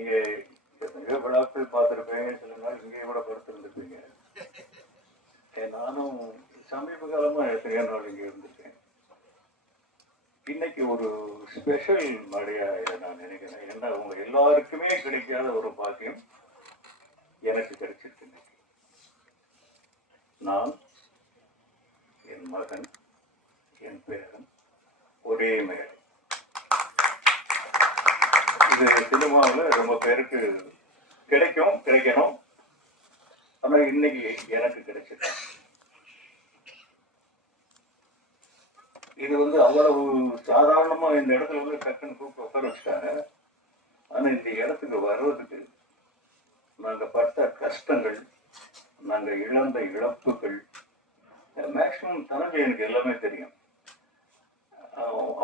நீங்க எத்தனையோ விழாக்கள் பார்த்துருப்பீங்க, சில நாள் இங்கேயே கூட படுத்திருந்துருப்பீங்க. நானும் சமீப காலமா எத்தனையோ நாள் இங்கே இருந்திருக்கேன். இன்னைக்கு ஒரு ஸ்பெஷல் மழையா நான் நினைக்கிறேன். ஏன்னா உங்க எல்லாருக்குமே கிடைக்காத ஒரு பாக்கியம் எனக்கு கிடைச்சிருக்கு. இன்னைக்கு நான், என் மகன், என் பேரன், ஒரே மேல். இது சினிமாவில் ரொம்ப பேருக்கு கிடைக்கணும். ஆனா இன்னைக்கு எனக்கு கிடைச்சிருக்கு. இது அவ்வளவு சாதாரணமா இந்த இடத்துல டக்குன்னு கூப்பிட்டு உட்கார வச்சுட்டாங்க. ஆனா இந்த இடத்துக்கு வர்றதுக்கு நாங்க பட்ட கஷ்டங்கள், நாங்க இழந்த இழப்புகள், மேக்சிமம் தனஞ்சயனுக்கு எல்லாமே தெரியும்.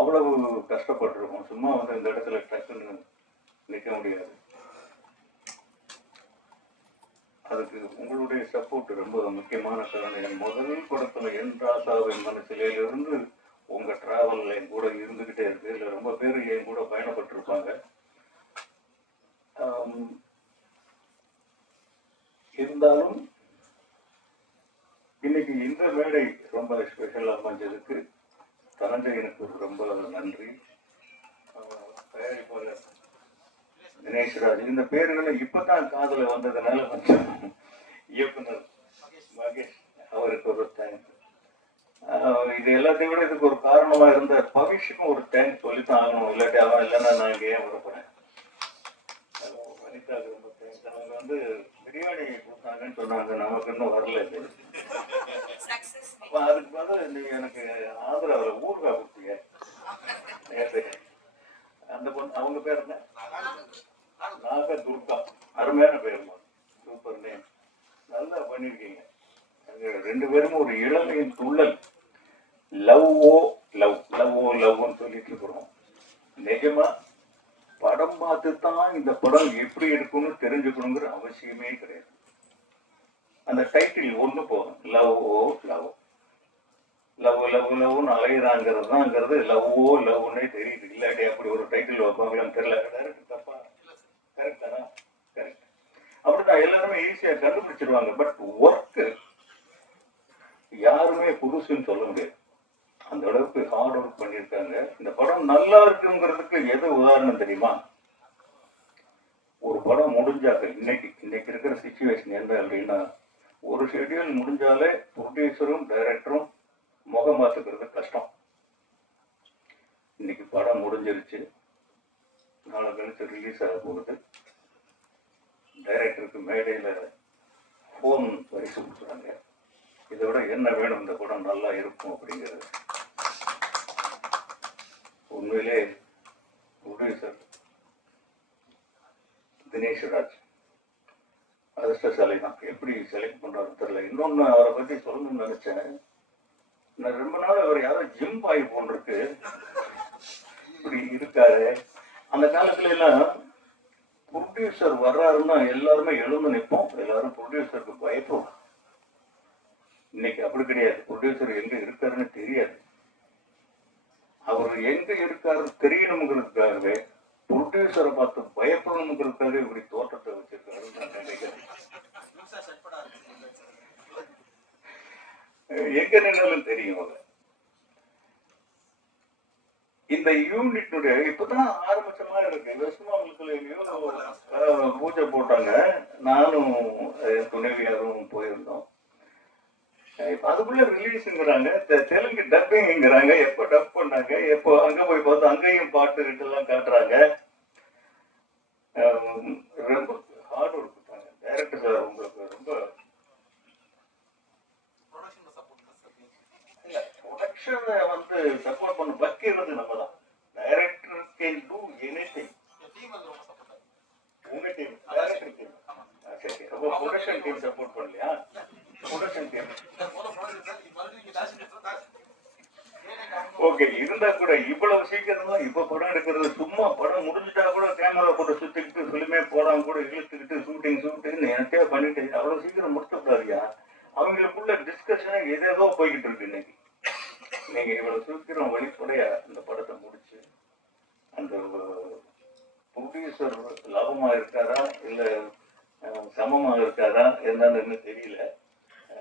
அவ்வளவு கஷ்டப்பட்டிருக்கோம். சும்மா இந்த இடத்துல டக்குன்னு நிற்க முடியாது. அதுக்கு உங்களுடைய சப்போர்ட் ரொம்ப முக்கியமான காரணம். என் முதல் படத்துல என் ராசாவின் மனசிலிருந்து உங்க டிராவல் என் கூட இருந்துகிட்டே இருக்கு. இதுல ரொம்ப பேர் என் கூட பயணப்பட்டிருப்பாங்க. இருந்தாலும் இன்னைக்கு இந்த மேடை ரொம்ப ஸ்பெஷலா அமைஞ்சதுக்கு தனஞ்சயனுக்கு ரொம்ப நன்றி. தயாரிப்பாளர் தினேஷ்ராஜ், இந்த பேர்களை இப்பதான் காதல வந்ததுனால இயக்குனர் மகேஷ் அவருக்கு ஒரு தேங்க்ஸ். இது எல்லாத்தையும் விட இதுக்கு ஒரு காரணமா இருந்த பவிஷுக்கும் ஒரு தேங்க்ஸ் சொல்லித்தான் ஆகணும். இல்லாட்டி அவன் இல்லைன்னா நான் இங்கே ஏன் வரப்போறேன். வனிதாவுக்கு ரொம்ப தேங்க்ஸ். அவங்க பிரியாணி கொடுத்தாங்கன்னு சொன்னாங்க, நமக்கு இன்னும் வரல. அப்ப அதுக்கு பதில் நீங்க எனக்கு ஆந்திராவில் ஊறுகாய் கொடுத்தீங்க நேற்று. அந்த பொண்ணு அவங்க பேர் என்ன? நாக துர்கா. அருமையான பேருமா, சூப்பர் நேம், நல்லா பண்ணிருக்கீங்க. ரெண்டு பேரும் ஒரு இளமையின் துள்ளல். லவ்னு சொல்லிட்டு இருக்கிறோம். நிஜமா படம் பார்த்து தான் இந்த படம் எப்படி இருக்குன்னு தெரிஞ்சுக்கணுங்கிற அவசியமே கிடையாது. அந்த டைட்டில் ஒண்ணு போதும், லவ்னு அலையிறாங்கிறது தான்ங்கிறது லவ்னே தெரியுது. இல்லாட்டி அப்படி ஒரு டைட்டில் வைப்பாங்களான்னு தெரியல. கரெக்ட் தப்பா? கரெக்ட் தானா? கரெக்ட். அப்படிதான் எல்லாருமே ஈஸியா கண்டுபிடிச்சிருவாங்க. பட் ஒர்க் யாருமே புதுசுன்னு சொல்ல முடியாது. அந்த அளவுக்கு ஹார்ட் ஒர்க் பண்ணியிருக்காங்க. இந்த படம் நல்லா இருக்குங்கிறதுக்கு எது உதாரணம் தெரியுமா? ஒரு படம் முடிஞ்சாக்க இன்னைக்கு இருக்கிற சிச்சுவேஷன் என்ன அப்படின்னா, ஒரு ஷெட்யூல் முடிஞ்சாலே ப்ரொடியூசரும் டைரக்டரும் முகம் மாத்துக்கிறது கஷ்டம். இன்னைக்கு படம் முடிஞ்சிருச்சு, நாளை கழிச்சு ரிலீஸ் ஆக போகுது. டைரக்டருக்கு மேடையில போன் பரிசு கொடுக்குறாங்க. இதை விட என்ன வேணும் இந்த படம் நல்லா இருக்கும் அப்படிங்கிறது. உண்மையிலே ப்ரொடியூசர் தினேஷ்ராஜ் அதிர்ஷ்டசாலி தான். எப்படி செலக்ட் பண்றாருன்னு தெரியல. இன்னொன்னு அவரை பத்தி சொல்லணும்னு நினைச்சேன். நான் ரொம்ப நாள் அவர் யாரோ ஜிம் பாய் போன்றிருக்கு இப்படி இருக்காரு. அந்த காலத்துல எல்லாம் ப்ரொடியூசர் வர்றாருன்னா எல்லாருமே எழுந்து நிற்போம், எல்லாரும் ப்ரொடியூசருக்கு பயப்படும். இன்னைக்கு அப்படி கிடையாது. ப்ரொடியூசர் எங்க இருக்காருன்னு தெரியாது. அவர் எங்க இருக்காரு தெரியணுங்கிறதுக்காகவே ப்ரொடியூசரை பார்த்து பயப்படணுங்கிறதுக்காக இப்படி தோற்றத்தை வச்சிருக்காரு நான் நினைக்கிறேன். எங்க நின்னாலும் தெரியும். அவர் இந்த யூனிட்டுடைய இப்பதான் ஆரம்பிச்சமா இருக்கு. வெஸ்ட்மாவட்டத்துலயோ பூஜை போட்டாங்க. நானும் துணைவியாரும் போயிருந்தோம். இப்ப அதுக்குள்ள ரிலீஸ்ங்கிறாங்க, தெலுங்கு டப்பிங்கிறாங்க. எப்ப டப் பண்ணாங்க, எப்போ அங்க போய் பார்த்து அங்கேயும் பாட்டு எல்லாம் காட்டுறாங்க. ரொம்ப ஹார்ட் ஒர்க் கொடுத்தாங்க டைரக்டர் சார். உங்களுக்கு ரொம்ப ப்ரொடக்ஷனை சப்போர்ட் பண்ண வைக்கிறது நம்ம தான். Director can do anything. உங்க டீம் டைரக்டர் டீம் சரி, ரொம்ப ப்ரொடக்ஷன் டீம் சப்போர்ட் பண்ணலையா? ப்ரொடக்ஷன் டீம் ஓகே இருந்தா கூட இவ்வளவு சீக்கிரம் தான் இப்ப படம் எடுக்கிறது. சும்மா படம் முடிஞ்சுட்டா கூட கேமரா போட்டு சுத்திக்கிட்டு பிலிமே போடாம கூட இழுத்துக்கிட்டு ஷூட்டிங் எனக்கே பண்ணிட்டு அவ்வளவு சீக்கிரம் முடிச்சக்கூடாதுயா. அவங்களுக்குள்ள டிஸ்கஷனே ஏதேதோ போய்கிட்டு இருக்கு. இன்னைக்கு நீங்க இவ்வளவு சீக்கிரம் வெளிப்படையா இந்த படத்தை முடிச்சு அந்த ப்ரொடியூசர் லாபமா இருக்காரா இல்ல சமமா இருக்காரா என்னன்னு தெரியல.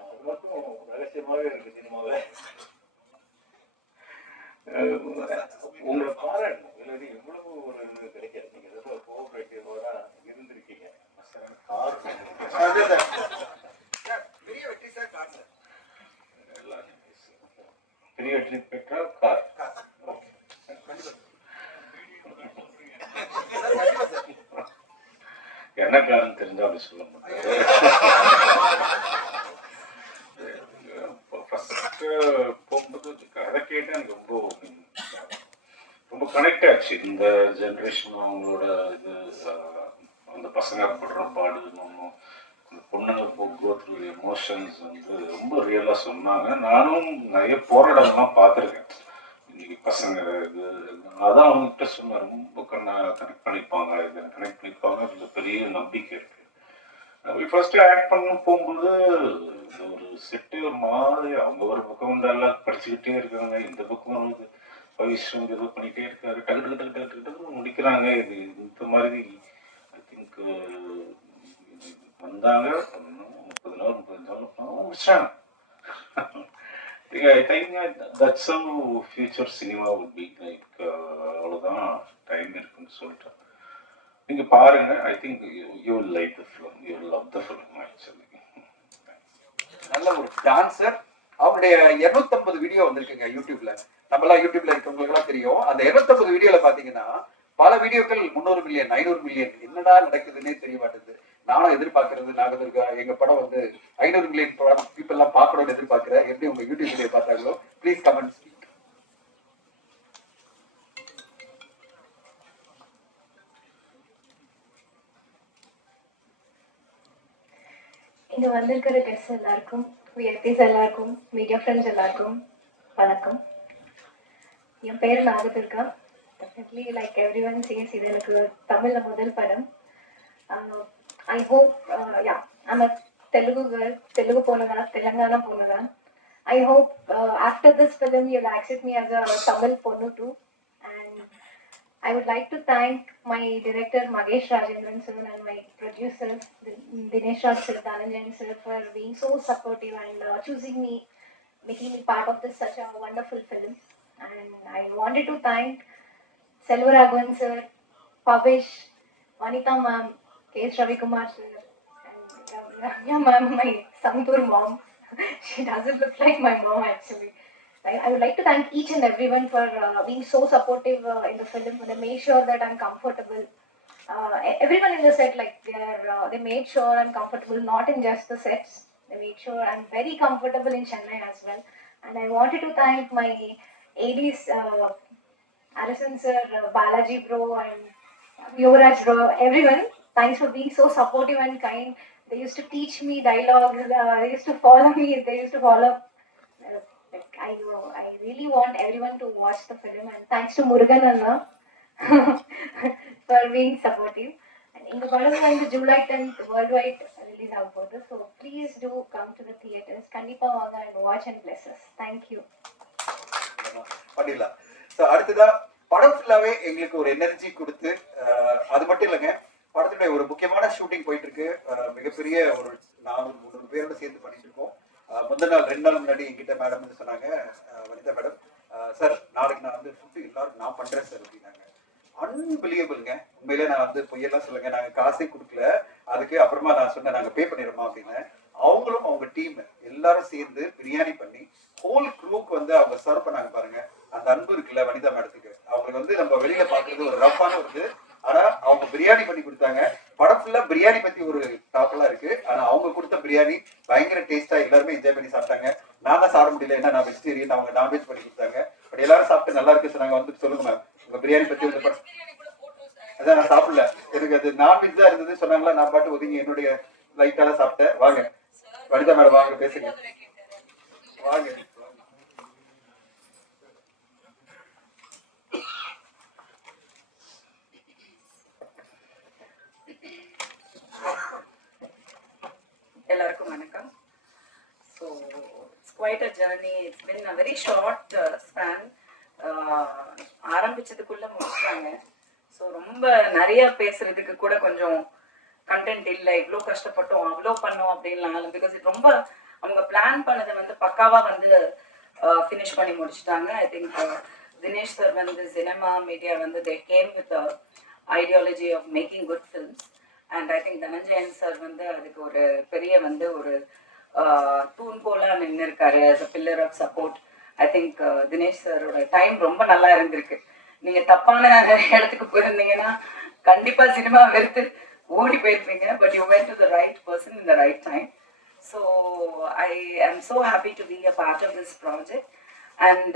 அது மட்டும் ரகசியமாவே இருக்கு சினிமாவை. உங்களை பாராட்டணும், இல்லாட்டி எவ்வளவு ஒரு இது கிடைக்காது. நீங்க ஏதோ கோஆபரேட்டிவா இருந்திருக்கீங்க. பெரிய வெற்றி பெற்றால் கார். என்ன காரணம் தெரிஞ்சா அப்படி சொல்ல முடியாது. போகும்போது கதை கேட்டு எனக்கு ரொம்ப கனெக்ட் ஆச்சு. இந்த ஜென்ரேஷன் அவங்களோட இது அந்த பசங்க படுற பாடு, அந்த பொண்ணுங்க போக்குவரத்து எமோஷன்ஸ் வந்து ரொம்ப ரியலாக சொன்னாங்க. நானும் நிறைய போராட்டம்லாம் பார்த்துருக்கேன். இன்னைக்கு பசங்க இது அதான் அவங்ககிட்ட சொன்ன ரொம்ப கனெக்ட் பண்ணிப்பாங்க, இதை கனெக்ட் பண்ணிப்பாங்க, கொஞ்சம் பெரிய நம்பிக்கை இருக்கு. ஃபர்ஸ்ட் ஆக்ட் பண்ண போகும்போது ஒரு செட்டு ஒரு மாதிரி அவங்க ஒரு பக்கம் எல்லாம் படிச்சுக்கிட்டே இருக்காங்க, இந்த பக்கம் வந்து பவிஷ்யம் ஏதோ பண்ணிட்டே இருக்காரு, டக்கு முடிக்கிறாங்க. இது இந்த மாதிரி ஐ திங்க் வந்தாங்க 30 நாள் 35 நாள் முடிச்சாங்க. I think that's how future cinema would be like. அவ்வளோதான் டைம் இருக்குன்னு சொல்லிட்டு நீங்க பாருங்க. I think you will like the film, you will love the film actually. நல்ல ஒரு டான்சர். அவருடைய 250 வீடியோ வந்திருக்குங்க யூடியூப்ல. நம்மளாம் யூடியூப்ல இருக்கவங்களுக்குலாம் தெரியும். அந்த 250 வீடியோல பாத்தீங்கன்னா பல வீடியோக்கள் 300 மில்லியன் 500 மில்லியன் என்னடா நடக்குதுன்னே தெரிய மாட்டேங்குது. நானும் எதிர்பார்க்கறது நாகதுர்கா எங்க படம் வந்து 500 மில்லியன் படம் பீப்புள் எல்லாம் பார்க்கணும்னு எதிர்பார்க்கிறேன். எப்படி உங்க யூடியூப் வீடியோ பார்த்தாங்களோ ப்ளீஸ் கமெண்ட்ஸ். இங்க வந்திருக்கிற கெஸ்ட் எல்லாருக்கும், விஐபிஸ் எல்லாருக்கும், மீடியா ஃப்ரெண்ட்ஸ் எல்லாருக்கும் வணக்கம். என் பேர் Nagadurga. Definitely like everyone says இது எனக்கு தமிழ்ல முதல் படம். I hope I'm a Telugu girl, Telugu ponada, Telangana ponada. I hope after this film you'll accept me as a Tamil ponnu too. And I would like to thank my director Magesh Rajendran sir and my producers Dinesh Raj sir, Dhananjayan sir for being so supportive and choosing me, making me part of this such a wonderful film. And I wanted to thank Selvaraghavan sir, Pavish, Vanitha ma'am, K.S. Ravikumar sir, and Ramya ma'am, my Santur mom. She doesn't look like my mom actually. I would like to thank each and everyone for being so supportive in the film. They made sure that I'm comfortable. Everyone in the set, like they made sure I'm comfortable, not in just the sets. They made sure I'm very comfortable in Chennai as well. And I wanted to thank my ADs, Arison sir, Balaji bro, and Yuvraj bro, everyone. Thanks for being so supportive and kind. They used to teach me dialogues. They used to follow me. They used to follow. I really want everyone to watch the film. And thanks to Murugan Anna for being supportive. And in the film, on July 10th, worldwide release out. So please do come to the theaters. Kandipa vaanga and watch and bless us. Thank you. பண்ணிடலாம். So அடுத்ததா படம் ஃபுல்லாவே எங்களுக்கு ஒரு energy கொடுத்து, அது மட்டும் இல்லைங்க, படத்துடைய ஒரு முக்கியமான ஷூட்டிங் போயிட்டு இருக்கு. மிகப்பெரிய ஒரு 400 பேரோட சேர்ந்து பண்ணிட்டு இருக்கோம். முதல் நாள் 2 நாள் முன்னாடி என்கிட்ட மேடம் வந்து சொன்னாங்க, வனிதா மேடம், சார் நாளைக்கு நான் வந்து ஃபுட்டு எல்லாரும் நான் பண்றேன் சார் அப்படின்னாங்க. அன்பிலியபிள்ங்க. உண்மையிலே நான் வந்து பொய்யெல்லாம் சொல்லுங்க, நாங்க காசே கொடுக்கல. அதுக்கு அப்புறமா நான் சொன்னேன் நாங்க பே பண்ணிடுறோமா அப்படின்னு. அவங்களும் அவங்க டீம் எல்லாரும் சேர்ந்து பிரியாணி பண்ணி ஹோல் க்ரூக்கு வந்து அவங்க சர்வ் பண்ணாங்க பாருங்க. அந்த அன்பு இருக்குல்ல வனிதா மேடத்துக்கு, அவங்களுக்கு வந்து நம்ம வெளியில பாக்குறது ஒரு ரஃப்பான வருது. ஆனா அவங்க பிரியாணி பண்ணி கொடுத்தாங்க. படம் ஃபுல்லா பிரியாணி பத்தி ஒரு டாப்பெல்லாம் இருக்கு. ஆனா அவங்க கொடுத்த பிரியாணி பயங்கர டேஸ்டா எல்லாருமே என்ஜாய் பண்ணி சாப்பிட்டாங்க. நான் தான் சாப்பிட முடியல, ஏன்னா நான் வெஜிடேரியன், அவங்க நான்வெஜ் பண்ணி கொடுத்தாங்க. பட் எல்லாரும் சாப்பிட்டு நல்லா இருக்கு சொன்னாங்க. வந்து சொல்லுங்க மேம் உங்க பிரியாணி பத்தி வந்து படம். அதான் நான் சாப்பிடல, எனக்கு அது நான்வெஜ் தான் இருந்தது சொன்னாங்களா. நான் பாட்டு ஒதுங்கி என்னுடைய லைட்டால சாப்பிட்டேன். வாங்க வனிதா மேடம் வாங்க பேசுங்க, வாங்க. எல்லாருக்கும் வணக்கம். So it's quite a journey. It's been a very short span. ஆரம்பிச்சதுக்குள்ள முடிச்சாங்க. ஸோ ரொம்ப நிறைய பேசுறதுக்கு கூட கொஞ்சம் கண்டென்ட் இல்லை, இவ்வளோ கஷ்டப்பட்டோம் அவ்வளோ பண்ணோம் அப்படின்லாம். பிகாஸ் இது ரொம்ப அவங்க பிளான் பண்ணதை வந்து பக்காவா வந்து ஃபினிஷ் பண்ணி முடிச்சிட்டாங்க. ஐ திங்க் தினேஷ் சார் வந்து சினிமா மீடியா வந்து they came with ideology of making good films. And I think Dhananjayan sir வந்து அதுக்கு ஒரு பெரிய வந்து ஒரு தூண்கோலாக நின்று இருக்காரு as a pillar of support. I think Dinesh சாரோட டைம் ரொம்ப நல்லா இருந்திருக்கு. நீங்க தப்பான இடத்துக்கு போயிருந்தீங்கன்னா கண்டிப்பா சினிமா வெறுத்து ஓடி போயிருப்பீங்க. But you went to the right person in the right time. So I am so happy to be a part of this project. And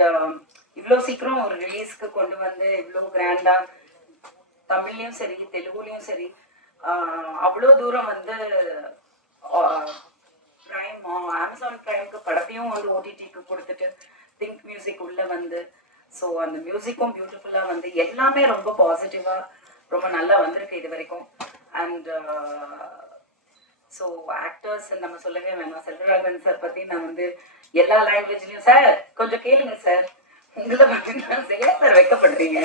இவ்வளோ சீக்கிரம் ஒரு ரிலீஸ்க்கு கொண்டு வந்து இவ்வளோ கிராண்டா தமிழ்லையும் சரி தெலுங்குலையும் சரி அவ்வளோ தூரம் வந்து ப்ரைம் அமேசான் ப்ரைம்க்கு படத்தையும் வந்து ஓடிடிக்கு கொடுத்துட்டு திங்க் மியூசிக் உள்ள வந்து ஸோ அந்த மியூசிக்கும் பியூட்டிஃபுல்லாக வந்து எல்லாமே ரொம்ப பாசிட்டிவாக ரொம்ப நல்லா வந்திருக்கு இது வரைக்கும். அண்ட் ஸோ ஆக்டர்ஸ் நம்ம சொல்லவே வேணாம். செல்வராகவன் சார் பற்றி நான் வந்து எல்லா லாங்குவேஜ்லையும் சார் கொஞ்சம் கேளுங்க சார் உங்களை பார்த்தீங்கன்னா சார் வெக்கப்படுறீங்க.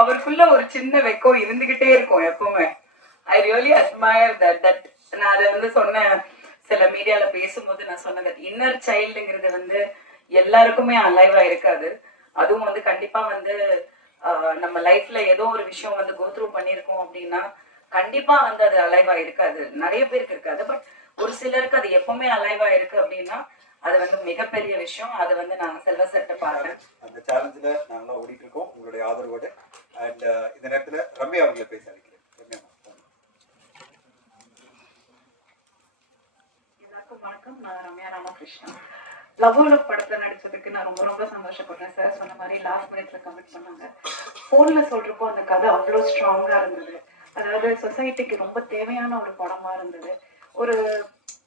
அவருக்குள்ள ஒரு சின்ன வெக்கம் இருந்துகிட்டே இருக்கும் எப்பவுமே. ஐ ரியலி அட்மயர் தட் நான் அதை வந்து சொன்னேன் சில மீடியால பேசும்போது நான் சொன்னேன் தட் இன்னர் சைல்டுங்கிறது வந்து எல்லாருக்குமே அலைவா இருக்காது. அதுவும் வந்து கண்டிப்பா வந்து நம்ம லைஃப்ல ஏதோ ஒரு விஷயம் வந்து கோத்ரூ பண்ணியிருக்கோம் அப்படின்னா கண்டிப்பா வந்து அது அலைவா இருக்காது. நிறைய பேருக்கு இருக்காது, பட் ஒரு சிலருக்கு அது எப்பவுமே அலைவா இருக்கு அப்படின்னா அது வந்து மிகப்பெரிய விஷயம். அது வந்து நான் செல்வ செட்டை பாக்குறேன். அந்த சேலஞ்சில் நாங்களாம் ஓடிட்டு இருக்கோம் உங்களுடைய ஆதரவோடு. அண்ட் இந்த நேரத்தில் ரம்யா அவர்களை பேச அழைக்கிறேன். ரம்யா எல்லாருக்கும் வணக்கம். நான் ரம்யா ராமகிருஷ்ணன். லவ்வோல படத்துல நடிச்சதுக்கு நான் ரொம்ப ரொம்ப சந்தோஷப்படுறேன். சார் சொன்ன மாதிரி லாஸ்ட் மினிட்ல கமிட் பண்ணாங்க. போன்ல சொல்றப்போ அந்த கதை அவ்வளோ ஸ்ட்ராங்கா இருந்தது. அதாவது சொசைட்டிக்கு ரொம்ப தேவையான ஒரு படமா இருந்தது. ஒரு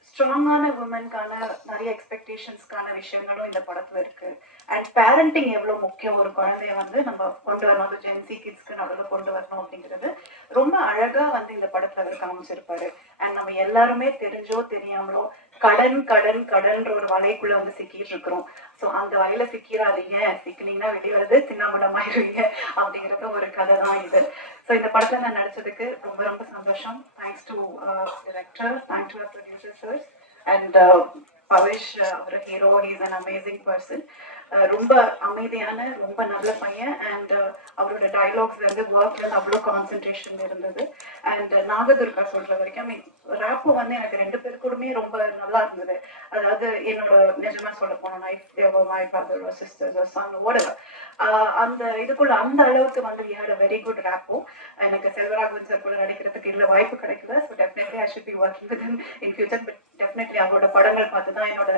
ஸ்ட்ராங்கான உமனுக்கான நிறைய எக்ஸ்பெக்டேஷன்ஸ்க்கான விஷயங்களும் இந்த படத்துல இருக்கு. அண்ட் பேரண்டிங் எவ்வளவு முக்கியம், ஒரு குழந்தைய வந்து நம்ம கொண்டு வரணும், அது ஜென்சி கிட்ஸ்க்கு நடுவில் கொண்டு வரணும் அப்படிங்கிறது ரொம்ப அழகா வந்து இந்த படத்துல அவர் காமிச்சிருப்பாரு. அண்ட் நம்ம எல்லாருமே தெரிஞ்சோ தெரியாமலோ கடன் கடன் கடன்ற ஒரு வலைக்குள்ள வந்து சிக்கிட்டு இருக்கிறோம். ஸோ அந்த வலையில சிக்கிறாதீங்க, சிக்கினீங்கன்னா வெளியே வருது சின்னாபடமாயிருவீங்க அப்படிங்கிறது ஒரு கதை தான் இது. ஸோ இந்த படத்துல நான் நடிச்சதுக்கு ரொம்ப ரொம்ப சந்தோஷம். Thanks to director, thanks to producer sir and Bhavesh. அவர் hero, he's an amazing person. ரொம்ப அமைதியான ரொம்ப நல்ல பையன். அண்ட் அவரோட டைலாக்ஸ் வந்து ஒர்க்ல அவ்வளோ கான்சென்ட்ரேஷன் இருந்தது. அண்ட் நாகதுர்கா சொல்ற வரைக்கும் ரேப்பு வந்து எனக்கு ரெண்டு பேர் கூடமே ரொம்ப நல்லா இருந்தது. அதாவது என்னோட நிஜமா சொல்ல போனோம்னா my father sister Sun whatever அந்த இதுக்குள்ள அந்த அளவுக்கு வந்து we had a very good rapport. எனக்கு செல்வராகவன் சார் கூட நடிக்கிறதுக்கு இல்லை வாய்ப்பு கிடைக்கல. So definitely I should be working with him in future. But definitely அவரோட படங்கள் பார்த்து தான் என்னோட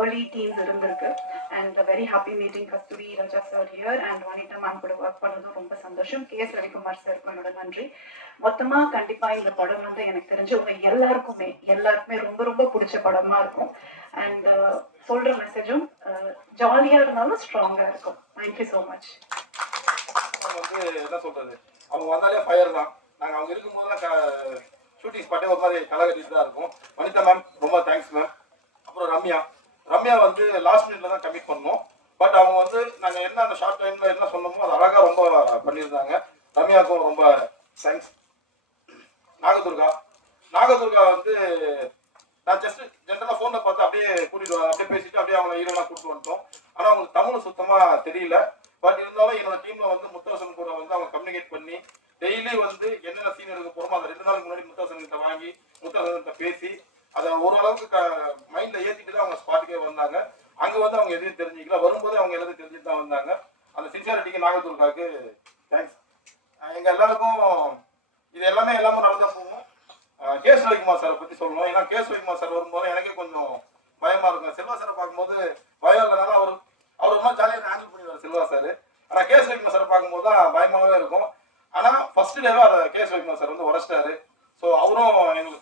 ஏர்லி டீம்ஸ் இருந்திருக்கு. And very happy meeting Kasthuri Raja sir here and Vanitha ma'am கூட ஒர்க் பண்ணதும் ரொம்ப சந்தோஷம். கேஎஸ் ரவிக்குமார் சாருக்கு என்னோட நன்றி. மொத்தமா கண்டிப்பா இந்த படம் வந்து எனக்கு தெரிஞ்சவங்க எல்லாருக்குமே ரொம்ப ரொம்ப பிடிச்ச படமா இருக்கும். அண்ட் சொல்ற மெசேஜும் ஜாலியா இருந்தாலும் ஸ்ட்ராங்கா இருக்கும். Thank you so much. வந்து என்ன சொல்றது, அவங்க வந்தாலே ஃபயர் தான். நாங்கள் அவங்க இருக்கும்போதெல்லாம் ஷூட்டிங் ஸ்பாட்டே ஒரு மாதிரி கலகட்டிட்டு தான் இருக்கும். வனிதா மேம் ரொம்ப தேங்க்ஸ் மேம். அப்புறம் ரம்யா வந்து லாஸ்ட் மினிட்ல தான் கமிட் பண்ணோம். பட் அவங்க வந்து நாங்கள் என்ன அந்த ஷார்ட் டைம்ல என்ன சொன்னோமோ அது அழகாக ரொம்ப பண்ணியிருந்தாங்க. ரம்யாவுக்கும் ரொம்ப தேங்க்ஸ். நாகதுர்கா வந்து நான் ஜஸ்ட் ஜென்ரலாக ஃபோனில் பார்த்து அப்படியே கூட்டிட்டு அப்படியே பேசிட்டு அப்படியே அவங்கள ஹீரோனா கூப்பிட்டு வந்துட்டோம். ஆனால் அவங்களுக்கு தமிழ் சுத்தமாக தெரியல. பட் இருந்தாலும் என்னோட டீம்ல வந்து முத்தரசன் கூட வந்து அவங்க கம்யூனிகேட் பண்ணி டெய்லி வந்து என்னென்ன சீன் எடுக்க போறோமோ அதை 2 நாளுக்கு முன்னாடி முத்தரசன் கிட்ட வாங்கி முத்தரசன் பேசி அதை ஓரளவுக்கு மைண்ட்ல ஏற்றிட்டு தான் அவங்க ஸ்பாட்டுக்கே வந்தாங்க. அங்கே வந்து அவங்க எதையும் தெரிஞ்சுக்கல, வரும்போது அவங்க எல்லாத்தையும் தெரிஞ்சுட்டு தான் வந்தாங்க. அந்த சின்சியாரிட்டிக்கு நாகதுர்காவுக்கு தேங்க்ஸ். எங்கள் எல்லாருக்கும் இது எல்லாமே நல்லதாக போகும். கேஎஸ் ரவிக்குமார் சாரை பற்றி சொல்லணும். ஏன்னா கேஎஸ் ரவிக்குமார் சார் வரும்போது எனக்கே கொஞ்சம் பயமா இருக்கும். செல்வா சாரை பார்க்கும்போது பயம் இல்லைனாலும் அவர் ஒரு மாதிரி ஜாலியாக ஹேண்டில் பண்ணிடுவார் செல்வா சார். ஆனால் கேஎஸ் ரவிக்குமார் சாரை பார்க்கும்போது தான் பயமாகவே இருக்கும். ஆனால் ஃபர்ஸ்ட் டேவே அதை கேஎஸ் ரவிக்குமார் சார் வந்து உடச்சிட்டாரு. ஸோ அவரும் எங்களுக்கு